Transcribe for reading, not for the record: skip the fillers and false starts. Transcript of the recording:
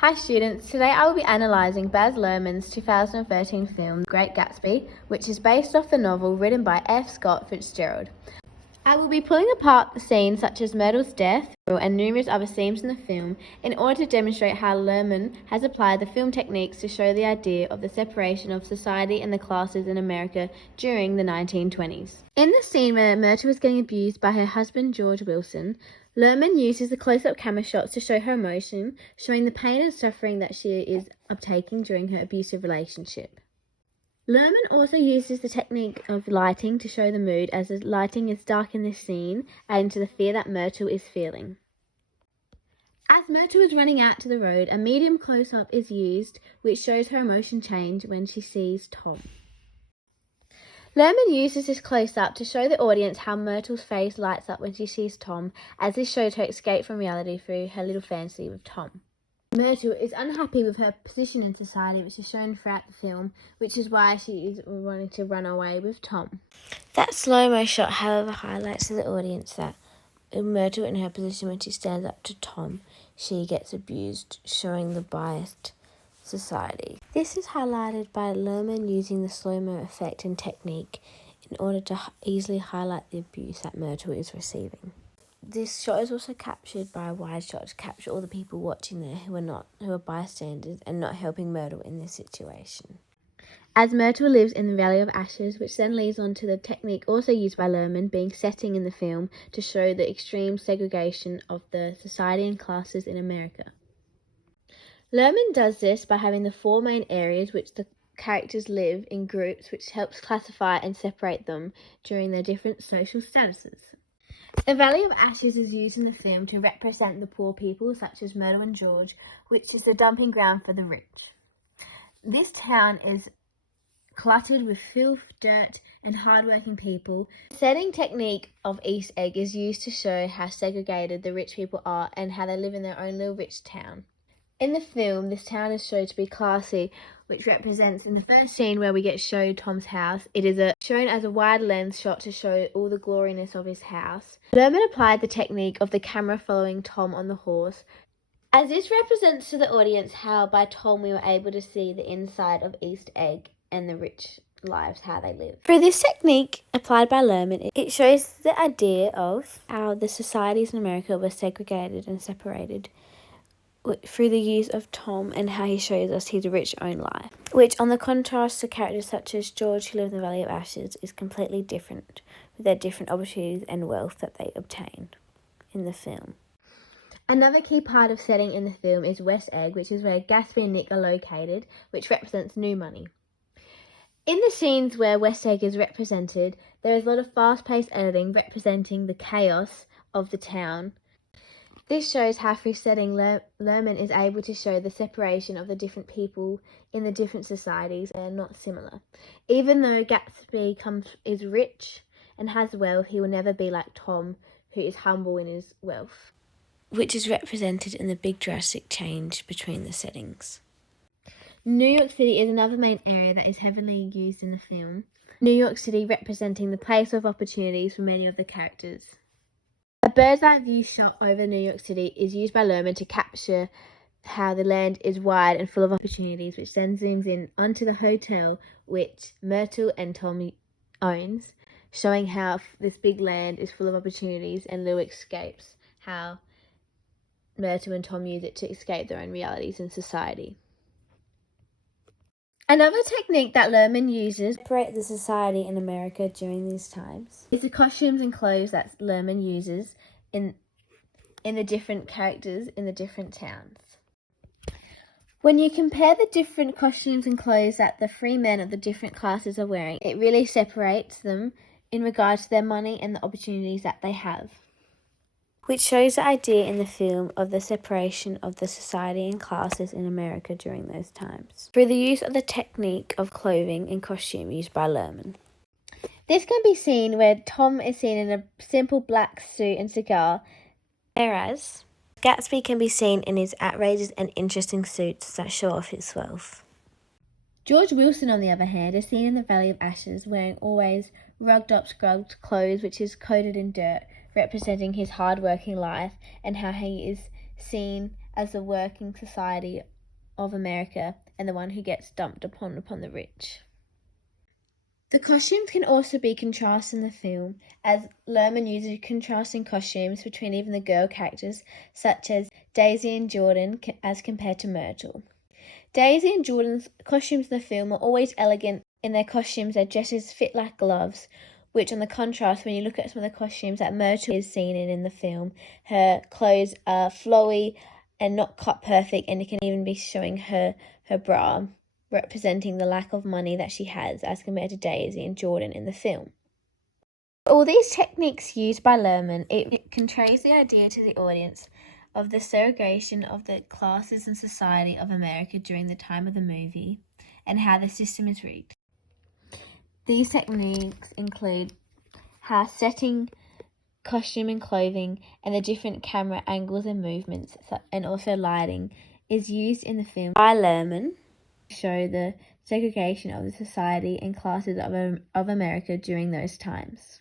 Hi students, today I will be analysing Baz Luhrmann's 2013 film Great Gatsby, which is based off the novel written by F. Scott Fitzgerald. I will be pulling apart the scenes such as Myrtle's death and numerous other themes in the film in order to demonstrate how Luhrmann has applied the film techniques to show the idea of the separation of society and the classes in America during the 1920s. In the scene where Myrtle is getting abused by her husband George Wilson, Luhrmann uses the close-up camera shots to show her emotion, showing the pain and suffering that she is uptaking during her abusive relationship. Luhrmann also uses the technique of lighting to show the mood, as the lighting is dark in this scene, adding to the fear that Myrtle is feeling. As Myrtle is running out to the road, a medium close-up is used, which shows her emotion change when she sees Tom. Luhrmann uses this close-up to show the audience how Myrtle's face lights up when she sees Tom, as this shows her escape from reality through her little fantasy with Tom. Myrtle is unhappy with her position in society, which is shown throughout the film, which is why she is wanting to run away with Tom. That slow-mo shot, however, highlights to the audience that Myrtle, in her position when she stands up to Tom, she gets abused, showing the biased society. This is highlighted by Luhrmann using the slow-mo effect and technique in order to easily highlight the abuse that Myrtle is receiving. This shot is also captured by a wide shot to capture all the people watching there who are bystanders and not helping Myrtle in this situation. As Myrtle lives in the Valley of Ashes, which then leads on to the technique also used by Luhrmann being setting in the film to show the extreme segregation of the society and classes in America. Luhrmann does this by having the four main areas which the characters live in groups, which helps classify and separate them during their different social statuses. The Valley of Ashes is used in the film to represent the poor people, such as Myrtle and George, which is the dumping ground for the rich. This town is cluttered with filth, dirt, and hard-working people. The setting technique of East Egg is used to show how segregated the rich people are and how they live in their own little rich town. In the film, this town is shown to be classy, which represents in the first scene where we get showed Tom's house. It is shown as a wide lens shot to show all the gloriness of his house. Luhrmann applied the technique of the camera following Tom on the horse, as this represents to the audience how by Tom we were able to see the inside of East Egg and the rich lives, how they live. Through this technique applied by Luhrmann, it shows the idea of how the societies in America were segregated and separated through the use of Tom, and how he shows us his rich own life, which on the contrast to characters such as George, who live in the Valley of Ashes, is completely different with their different opportunities and wealth that they obtain in the film. Another key part of setting in the film is West Egg, which is where Gatsby and Nick are located, which represents new money. In the scenes where West Egg is represented, there is a lot of fast-paced editing representing the chaos of the town. This shows how through setting Luhrmann is able to show the separation of the different people in the different societies and not similar. Even though Gatsby is rich and has wealth, he will never be like Tom, who is humble in his wealth, which is represented in the big drastic change between the settings. New York City is another main area that is heavily used in the film. New York City representing the place of opportunities for many of the characters. A bird's eye view shot over New York City is used by Luhrmann to capture how the land is wide and full of opportunities, which then zooms in onto the hotel which Myrtle and Tom owns, showing how this big land is full of opportunities, and Lou escapes, how Myrtle and Tom use it to escape their own realities in society. Another technique that Luhrmann uses to separate the society in America during these times is the costumes and clothes that Luhrmann uses in the different characters in the different towns. When you compare the different costumes and clothes that the three men of the different classes are wearing, it really separates them in regards to their money and the opportunities that they have, which shows the idea in the film of the separation of the society and classes in America during those times, through the use of the technique of clothing and costume used by Luhrmann. This can be seen where Tom is seen in a simple black suit and cigar, whereas Gatsby can be seen in his outrageous and interesting suits that show off his wealth. George Wilson, on the other hand, is seen in the Valley of Ashes wearing always rugged-up, scrubbed clothes which is coated in dirt, representing his hard-working life and how he is seen as the working society of America and the one who gets dumped upon the rich. The costumes can also be contrasted in the film, as Lerman uses contrasting costumes between even the girl characters, such as Daisy and Jordan, as compared to Myrtle. Daisy and Jordan's costumes in the film are always elegant in their costumes. Their dresses fit like gloves, which on the contrast, when you look at some of the costumes that Myrtle is seen in the film, her clothes are flowy and not cut perfect, and you can even be showing her bra, representing the lack of money that she has as compared to Daisy and Jordan in the film. All these techniques used by Lerman, it conveys the idea to the audience of the segregation of the classes and society of America during the time of the movie and how the system is rigged. These techniques include how setting, costume and clothing, and the different camera angles and movements, and also lighting, is used in the film by Lerman to show the segregation of the society and classes of America during those times.